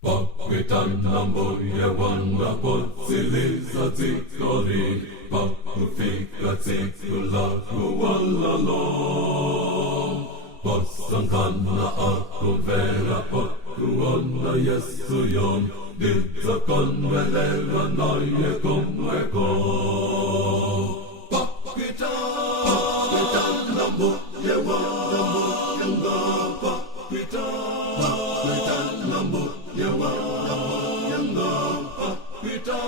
Pakwitan na moje wana podsikiliza cikoli, pakufika cikulaku walalom. Pasangkan na ako vera pakuan na Jesujon, dittakon velera na jekom vekom. Pakwitan na moje wana pakwitan na moje wana pakwitan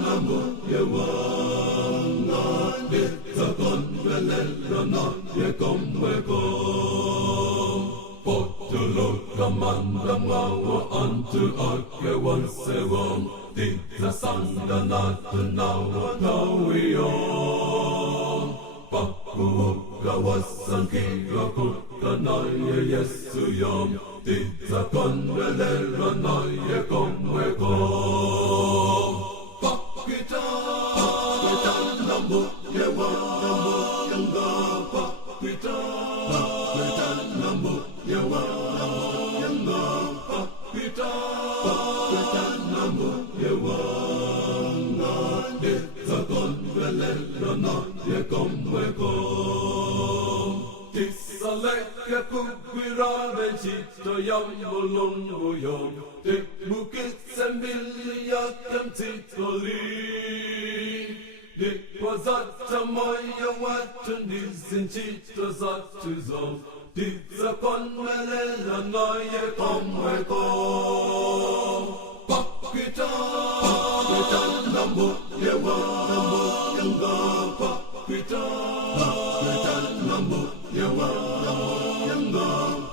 na moje wana dittakon velera na jekom vekom. Potulog kamandang ngawaan tu akewan sewang, ditlasanda natin nawa kawiyon. Pakukawasan kikakut kanaya Jesujon, dittakon velera na jekom vekom. Pakwitan na moje wana pakwitan na moje wana pakwitan na moje wana dittakon velera na jekom vekom. Tisalekya kukwirave chito jam volongo jom, tik bukit sembiljakam titoli. Dik wazata moja watun dizin chito zatu zom, dittakon velera na jekom vekom. Pakwitan na moje wana pakwitan na moje wana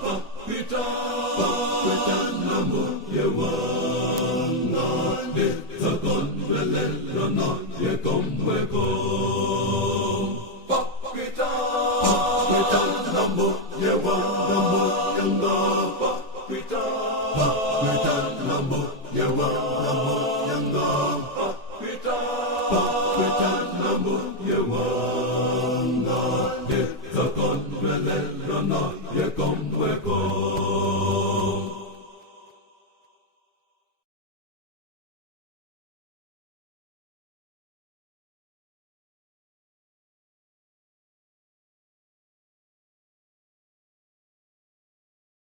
pakwitan na moje wana dittakon velera na jekom vekom. Pakwitan na moje wana pakwitan na moje wana pakwitan na moje wana dittakon velera na jekom